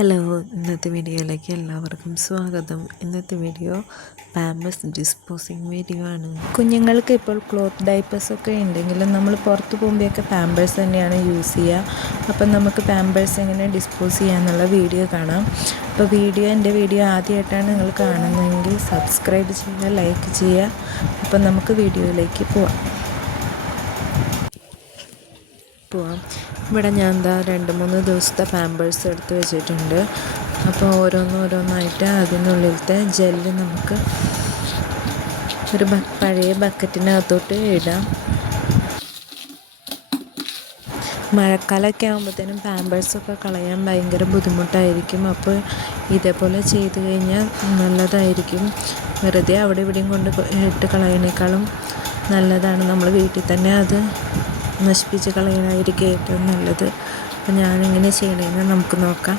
Hello, ഇന്നത്തെ വീഡിയോയിലേക്ക് എല്ലാവർക്കും സ്വാഗതം. ഇന്നത്തെ വീഡിയോ പാമ്പേഴ്സ് ഡിസ്പോസിങ് വീഡിയോ ആണ്. കുഞ്ഞുങ്ങൾക്ക് ഇപ്പോൾ ക്ലോത്ത് ഡൈപ്പേഴ്സൊക്കെ ഉണ്ടെങ്കിലും നമ്മൾ പുറത്ത് പോകുമ്പോഴൊക്കെ പാമ്പേഴ്സ് തന്നെയാണ് യൂസ് ചെയ്യുക. അപ്പം നമുക്ക് പാമ്പേഴ്സ് എങ്ങനെ ഡിസ്പോസ് ചെയ്യാമെന്നുള്ള വീഡിയോ കാണാം. അപ്പോൾ എൻ്റെ വീഡിയോ ആദ്യമായിട്ടാണ് നിങ്ങൾ കാണുന്നതെങ്കിൽ സബ്സ്ക്രൈബ് ചെയ്യുക, ലൈക്ക് ചെയ്യുക. അപ്പം നമുക്ക് വീഡിയോയിലേക്ക് പോവാം. ഇവിടെ ഞാൻ എന്താ 2-3 ദിവസത്തെ പാമ്പേഴ്സ് എടുത്ത് വെച്ചിട്ടുണ്ട്. അപ്പോൾ ഓരോന്നായിട്ട് അതിനുള്ളിലത്തെ ജെല്ല് നമുക്ക് ഒരു പഴയ ബക്കറ്റിനകത്തോട്ട് ഇടാം. മഴക്കാലമൊക്കെ ആകുമ്പോഴത്തേനും പാമ്പേഴ്സൊക്കെ കളയാൻ ഭയങ്കര ബുദ്ധിമുട്ടായിരിക്കും. അപ്പോൾ ഇതേപോലെ ചെയ്ത് കഴിഞ്ഞാൽ നല്ലതായിരിക്കും. വെറുതെ അവിടെ ഇവിടെയും കൊണ്ട് ഇട്ട് കളയണേക്കാളും നല്ലതാണ് നമ്മൾ വീട്ടിൽ തന്നെ അത് നശിപ്പിച്ച് കളയാനായിരിക്കും ഏറ്റവും നല്ലത്. അപ്പോൾ ഞാനെങ്ങനെ ചെയ്യണമെന്ന് നമുക്ക് നോക്കാം.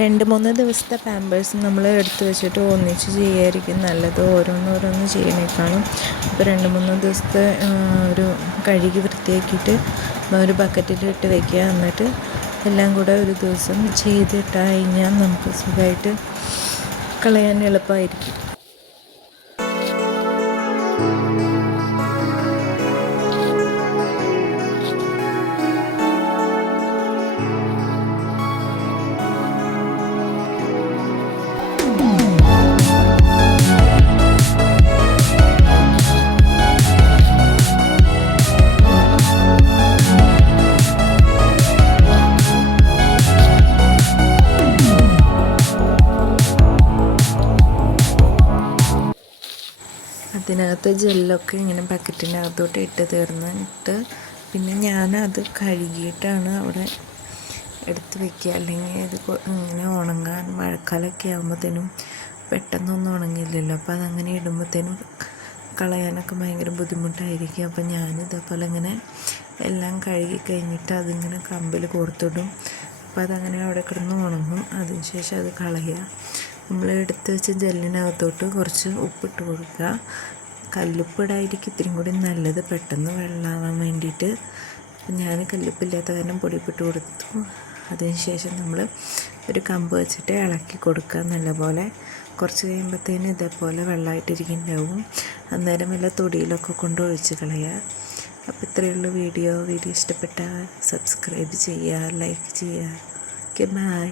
രണ്ട് മൂന്ന് ദിവസത്തെ പാമ്പേഴ്സ് നമ്മൾ എടുത്ത് വെച്ചിട്ട് ഒന്നിച്ച് ചെയ്യായിരിക്കും നല്ലത്, ഓരോന്ന് ചെയ്യണേക്കാളും. അപ്പോൾ 2-3 ദിവസത്തെ ഒരു കഴുകി വൃത്തിയാക്കിയിട്ട് ഒരു ബക്കറ്റിലിട്ട് വയ്ക്കുക. എന്നിട്ട് എല്ലാം കൂടെ ഒരു ദിവസം ചെയ്തിട്ട് കഴിഞ്ഞാൽ നമുക്ക് സുഖമായിട്ട് കളയാൻ എളുപ്പമായിരിക്കും. അതിനകത്ത് ജെല്ലൊക്കെ ഇങ്ങനെ ബക്കറ്റിനകത്തോട്ട് ഇട്ട് തീർന്നിട്ട് പിന്നെ ഞാനത് കഴുകിയിട്ടാണ് അവിടെ എടുത്ത് വയ്ക്കുക. അല്ലെങ്കിൽ ഇത് ഇങ്ങനെ ഉണങ്ങാൻ മഴക്കാലമൊക്കെ ആകുമ്പോഴത്തേനും പെട്ടെന്നൊന്നും ഉണങ്ങില്ലല്ലോ. അപ്പോൾ അതങ്ങനെ ഇടുമ്പോഴത്തേനും കളയാനൊക്കെ ഭയങ്കര ബുദ്ധിമുട്ടായിരിക്കും. അപ്പോൾ ഞാനിതേപോലെ ഇങ്ങനെ എല്ലാം കഴുകി കഴിഞ്ഞിട്ട് അതിങ്ങനെ കമ്പിൽ കോർത്തിടും. അപ്പോൾ അതങ്ങനെ അവിടെ കിടന്ന് ഉണങ്ങും. അതിനുശേഷം അത് കളയുക. നമ്മൾ എടുത്ത് വെച്ച ജെല്ലിനകത്തോട്ട് കുറച്ച് ഉപ്പിട്ട് കൊടുക്കുക. കല്ലുപ്പിടായിരിക്കും ഇത്തിരിയും കൂടി നല്ലത്, പെട്ടെന്ന് വെള്ളമാവാൻ വേണ്ടിയിട്ട്. ഞാൻ കല്ലുപ്പില്ലാത്ത കാരണം പൊടിപ്പിട്ട് കൊടുത്തു. അതിനുശേഷം നമ്മൾ ഒരു കമ്പ് വെച്ചിട്ട് ഇളക്കി കൊടുക്കുക നല്ലപോലെ. കുറച്ച് കഴിയുമ്പോഴത്തേനും ഇതേപോലെ വെള്ളമായിട്ടിരിക്കുന്നുണ്ടാവും. അന്നേരം വല്ല തൊടിയിലൊക്കെ കൊണ്ട് ഒഴിച്ച് കളയുക. അപ്പോൾ ഇത്രയുള്ള വീഡിയോ ഇഷ്ടപ്പെട്ടാൽ സബ്സ്ക്രൈബ് ചെയ്യുക, ലൈക്ക് ചെയ്യുക. Okay, by.